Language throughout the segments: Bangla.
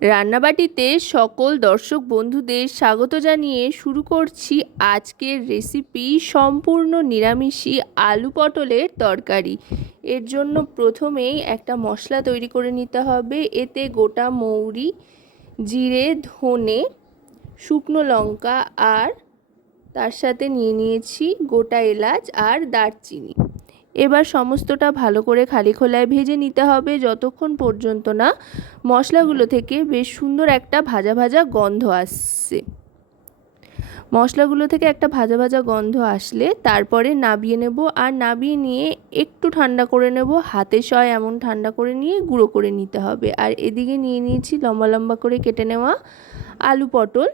রান্নাবাটিতে সকল দর্শক বন্ধুদের স্বাগত জানিয়ে শুরু করছি আজকের রেসিপি সম্পূর্ণ নিরামিষি আলু পটলের তরকারি। এর জন্য প্রথমেই একটা মশলা তৈরি করে নিতে হবে। এতে গোটা মৌরি, জিরে, ধনে, শুকনো লঙ্কা আর তার সাথে নিয়ে নিয়েছি গোটা এলাচ আর দারচিনি। এবার সমস্তটা ভালো করে খালি খোলায় ভেজে নিতে হবে যতক্ষণ পর্যন্ত না মশলাগুলো থেকে বেশ সুন্দর একটা ভাজা ভাজা গন্ধ আসছে। মশলাগুলো থেকে একটা ভাজা ভাজা গন্ধ আসলে তারপরে নাবিয়ে নেব আর নাবিয়ে নিয়ে একটু ঠান্ডা করে নেব। হাতে সয় এমন ঠান্ডা করে নিয়ে গুঁড়ো করে নিতে হবে। আর এদিকে নিয়ে নিয়েছি লম্বা লম্বা করে কেটে নেওয়া আলু পটল।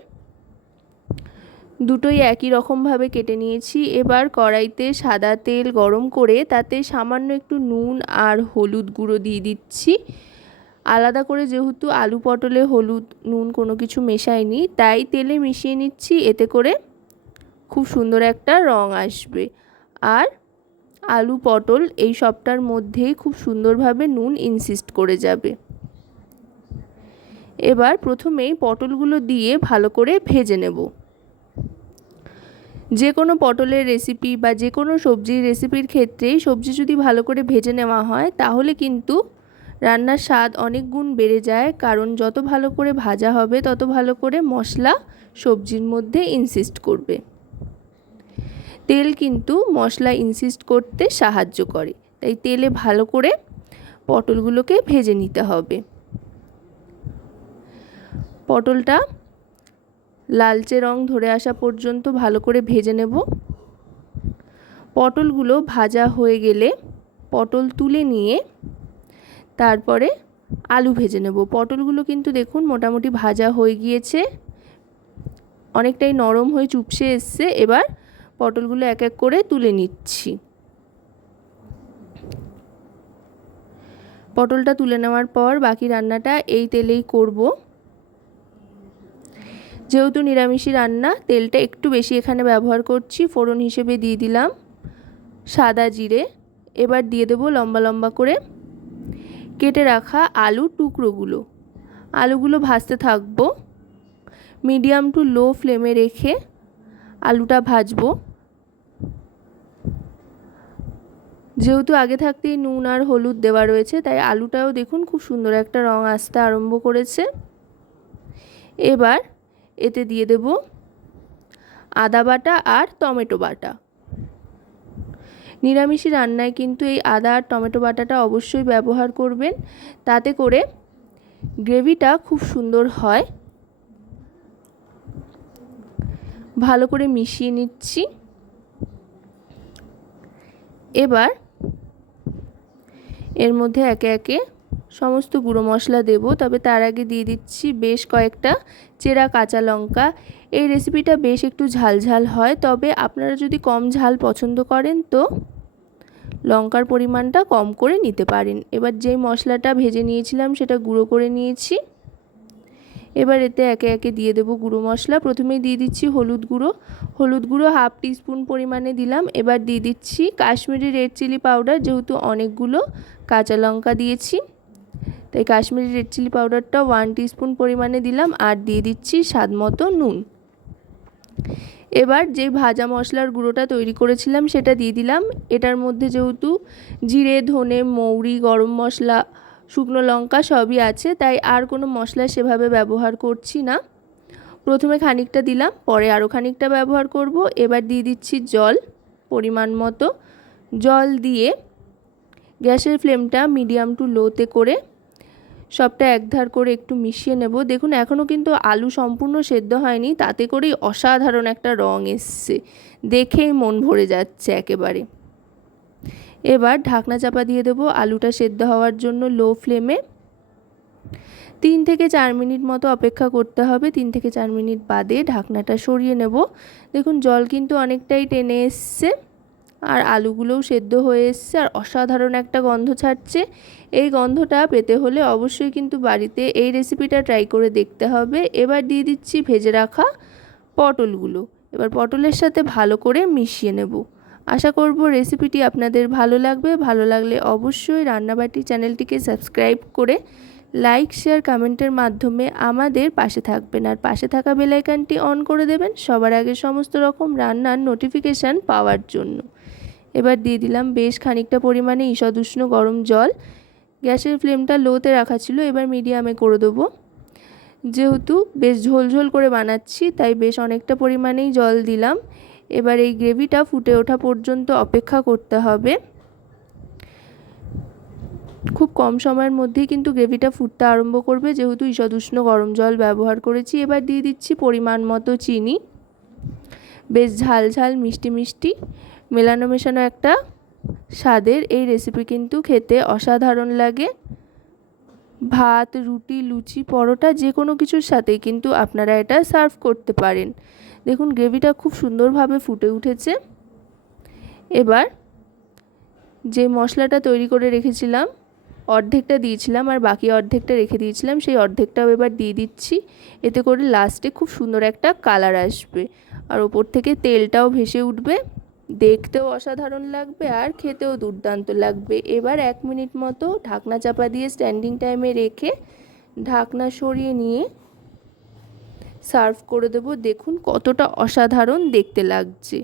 দুটোই একই রকমভাবে কেটে নিয়েছি। এবার কড়াইতে সাদা তেল গরম করে তাতে সামান্য একটু নুন আর হলুদ গুঁড়ো দিয়ে দিচ্ছি। আলাদা করে যেহেতু আলু পটলে হলুদ, নুন কোনো কিছু মেশাইনি তাই তেলে মিশিয়ে নিচ্ছি। এতে করে খুব সুন্দর একটা রং আসবে। আর আলু পটল এই সবটার মধ্যেই খুব সুন্দরভাবে নুন ইনসিস্ট করে যাবে। এবার প্রথমেই পটলগুলো দিয়ে ভালো করে ভেজে নেব। যে কোনো পটলের রেসিপি বা যে কোনো সবজির রেসিপির ক্ষেত্রেই সবজি যদি ভালো করে ভেজে নেওয়া হয়, তাহলে কিন্তু রান্নার স্বাদ অনেক গুণ বেড়ে যায়। কারণ যত ভালো করে ভাজা হবে, তত ভালো করে মশলা সবজির মধ্যে ইনসিস্ট করবে। তেল কিন্তু মশলা ইনসিস্ট করতে সাহায্য করে। তাই তেলে ভালো করে পটলগুলোকে ভেজে নিতে হবে। পটলটা লালচে রং ধরে আসা পর্যন্ত ভালো করে ভেজে নেব। পটলগুলো ভাজা হয়ে গেলে পটল তুলে নিয়ে তারপরে আলু ভেজে নেব। পটলগুলো কিন্তু দেখুন মোটামুটি ভাজা হয়ে গিয়েছে, অনেকটাই নরম হয়ে চুপসে এসছে। এবার পটলগুলো এক এক করে তুলে নিচ্ছি। পটলটা তুলে নেওয়ার পর বাকি রান্নাটা এই তেলেই করব। যেহেতু নিরামিষি রান্না, তেলটা একটু বেশি এখানে ব্যবহার করছি, ফোড়ন হিসেবে দিয়ে দিলাম সাদা জিরে। এবার দিয়ে দেবো লম্বা লম্বা করে কেটে রাখা আলু টুকরোগুলো। আলুগুলো ভাজতে থাকব। মিডিয়াম টু লো ফ্লেমে রেখে আলুটা ভাজবো। যেহেতু আগে থাকতেই নুন আর হলুদ দেওয়া রয়েছে, তাই আলুটাও দেখুন খুব সুন্দর একটা রং আসতে আরম্ভ করেছে। এবার এতে দিয়ে দেব আদা বাটা আর টমেটো বাটা। নিরামিষি রান্নায় কিন্তু এই আদা আর টমেটো বাটাটা অবশ্যই ব্যবহার করবেন, তাতে করে গ্রেভিটা খুব সুন্দর হয়। ভালো করে মিশিয়ে নিচ্ছি। এবার এর মধ্যে একে একে সমস্ত গুঁড়ো মশলা দেব, তবে তার আগে দিয়ে দিচ্ছি বেশ কয়েকটা চেরা কাঁচা লঙ্কা। এই রেসিপিটা বেশ একটু ঝাল ঝাল হয়, তবে আপনারা যদি কম ঝাল পছন্দ করেন তো লঙ্কার পরিমাণটা কম করে নিতে পারেন। এবার যেই মশলাটা ভেজে নিয়েছিলাম সেটা গুঁড়ো করে নিয়েছি। এবার এতে একে একে দিয়ে দেবো গুঁড়ো মশলা। প্রথমেই দিয়ে দিচ্ছি হলুদ গুঁড়ো। হলুদ গুঁড়ো হাফ টিস্পুন পরিমাণে দিলাম। এবার দিয়ে দিচ্ছি কাশ্মীরি রেড চিলি পাউডার যেহেতু অনেকগুলো কাঁচা লঙ্কা দিয়েছি। তাই কাশ্মীরি রেড চিলি পাউডারটা ওয়ান টিস্পুন পরিমাণে দিলাম আর দিয়ে দিচ্ছি স্বাদ মতো নুন। এবার যে ভাজা মশলার গুঁড়োটা তৈরি করেছিলাম সেটা দিয়ে দিলাম। এটার মধ্যে যেহেতু জিরে, ধনে, মৌরি, গরম মশলা, শুকনো লঙ্কা সবই আছে, তাই আর কোনো মশলা সেভাবে ব্যবহার করছি না। প্রথমে খানিকটা দিলাম, পরে আরও খানিকটা ব্যবহার করব। এবার দিয়ে দিচ্ছি জল, পরিমাণ মতো। জল দিয়ে গ্যাসের ফ্লেমটা মিডিয়াম টু লোতে করে সবটা একধার করে একটু মিশিয়ে নেব। দেখুন এখনও কিন্তু আলু সম্পূর্ণ সেদ্ধ হয়নি, তাতে করেই অসাধারণ একটা রং এসছে। দেখেই মন ভরে যাচ্ছে একেবারে। এবার ঢাকনা চাপা দিয়ে দেবো আলুটা সেদ্ধ হওয়ার জন্য লো ফ্লেমে। তিন থেকে চার মিনিট মতো অপেক্ষা করতে হবে। তিন থেকে চার মিনিট বাদে ঢাকনাটা সরিয়ে নেব। দেখুন, জল কিন্তু অনেকটাই টেনে এসছে, আর আলুগুলোও সেদ্ধ হয়ে এসছে, আর অসাধারণ একটা গন্ধ ছাড়ছে। এই গন্ধটা পেতে হলে অবশ্যই কিন্তু বাড়িতে এই রেসিপিটা ট্রাই করে দেখতে হবে। এবার দিয়ে দিচ্ছি ভেজে রাখা পটলগুলো। এবার পটলের সাথে ভালো করে মিশিয়ে নেব। আশা করব রেসিপিটি আপনাদের ভালো লাগবে। ভালো লাগলে অবশ্যই রান্নাবাটি চ্যানেলটিকে সাবস্ক্রাইব করে লাইক শেয়ার কমেন্টের মাধ্যমে আমাদের পাশে থাকবেন। আর পাশে থাকা বেলাইকানটি অন করে দেবেন সবার আগে সমস্ত রকম রান্নার নোটিফিকেশান পাওয়ার জন্য। এবার দিয়ে দিলাম বেশ খানিকটা পরিমাণে ঈষদ উষ্ণ গরম জল। গ্যাসের ফ্লেমটা লোতে রাখা ছিল, এবার মিডিয়ামে করে দেবো। যেহেতু বেশ ঝোলঝোল করে বানাচ্ছি, তাই বেশ অনেকটা পরিমাণেই জল দিলাম। এবার এই গ্রেভিটা ফুটে ওঠা পর্যন্ত অপেক্ষা করতে হবে। খুব কম সময়ের মধ্যেই কিন্তু গ্রেভিটা ফুটতে আরম্ভ করবে, যেহেতু ঈষদ উষ্ণ গরম জল ব্যবহার করেছি। এবার দিয়ে দিচ্ছি পরিমাণ মতো চিনি। বেশ ঝাল ঝাল, মিষ্টি মিষ্টি, মেলানো মেশানো একটা স্বাদের এই রেসিপি কিন্তু খেতে অসাধারণ লাগে। ভাত, রুটি, লুচি, পরোটা যে কোনো কিছুর সাথেই কিন্তু আপনারা এটা সার্ভ করতে পারেন। দেখুন গ্রেভিটা খুব সুন্দরভাবে ফুটে উঠেছে। এবার যে মশলাটা তৈরি করে রেখেছিলাম, অর্ধেকটা দিয়েছিলাম আর বাকি অর্ধেকটা রেখে দিয়েছিলাম, সেই অর্ধেকটাও এবার দিয়ে দিচ্ছি। এতে করে লাস্টে খুব সুন্দর একটা কালার আসবে। আর ওপর থেকে তেলটাও ভেসে উঠবে। দেখতেও অসাধারণ লাগবে আর খেতেও দুর্দান্ত লাগবে। এবার এক মিনিট মতো ঢাকনা চাপা দিয়ে স্ট্যান্ডিং টাইমে রেখে ঢাকনা সরিয়ে নিয়ে সার্ভ করে দেবো। দেখুন কতটা অসাধারণ দেখতে লাগছে।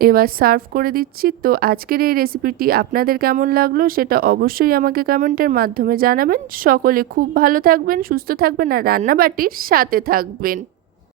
এবার সার্ভ করে দিচ্ছি। তো আজকের এই রেসিপিটি আপনাদের কেমন লাগল সেটা অবশ্যই আমাকে কমেন্টের মাধ্যমে জানাবেন। সকলে খুব ভালো থাকবেন, সুস্থ থাকবেন আর রান্নাবাটির সাথে থাকবেন।